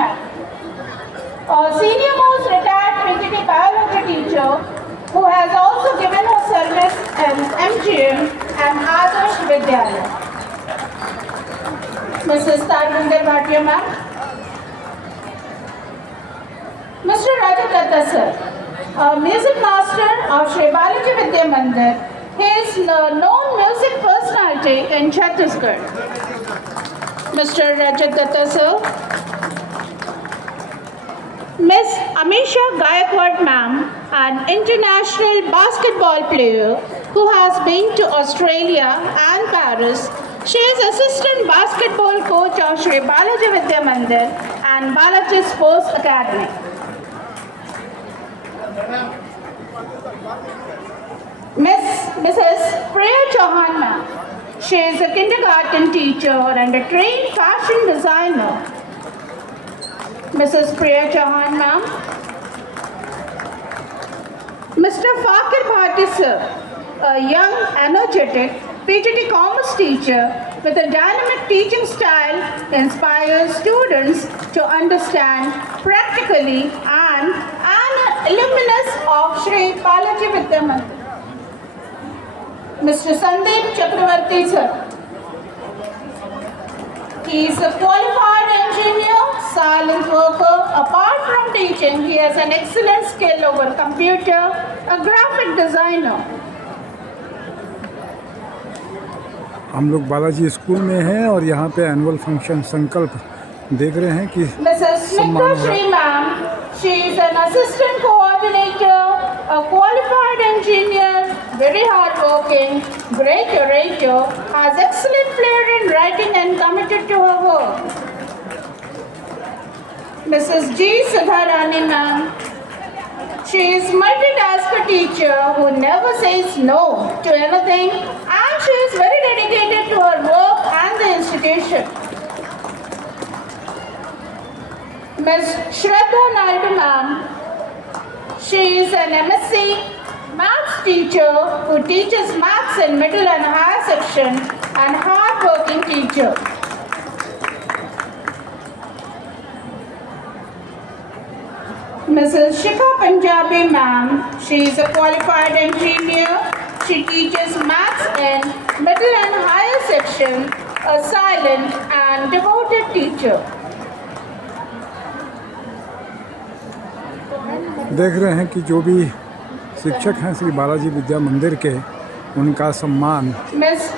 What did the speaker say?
ma'am. A senior most retired PGT biology teacher who has also given her service in MGM and Adarsh Vidyalaya. Mrs. Tarvinder Bhatia ma'am. Mr. Rajat Datta sir, a music master of Sri Balaji Vidya Mandir. He is a known music personality in Chhattisgarh. Mr. Rajat Datta sir. Miss Amisha Gaikwad ma'am, an international basketball player who has been to Australia and Paris. She is assistant basketball coach of Sri Balaji Vidya Mandir and Balaji Sports Academy. Mrs. Priya Chauhan ma'am. She is a kindergarten teacher and a trained fashion designer. Mrs. Priya Chauhan ma'am. Mr. Fakir Bhati sir, a young, energetic PGT commerce teacher with a dynamic teaching style, inspires students to understand practically and an alumnus of Sri Balaji Vidya Mandir. Mr. Sandeep Chakravarti sir. He is a qualified engineer, silent worker. Apart from teaching, he has an excellent skill over computer, a graphic designer. हम लोग Balaji school में हैं और यहाँ पे annual function संकल्प देख रहे हैं कि Mrs. Smita Shri ma'am, she is an assistant coordinator, a qualified engineer, very hardworking, great orator, has excellent flair in writing and committed to her work. Mrs. G. Sudharani ma'am, she is multitasker teacher who never says no to anything, and she is very dedicated to her work and the institution. Ms. Shraddha Naidu ma'am, she is an MSc maths teacher who teaches maths in middle and higher section and hard-working teacher. Mrs. Shikha Punjabi ma'am, she is a qualified engineer. She teaches maths in middle and higher section, a silent and devoted teacher. देख रहे हैं कि जो भी शिक्षक हैं श्री बालाजी विद्या मंदिर के, उनका सम्मान Miss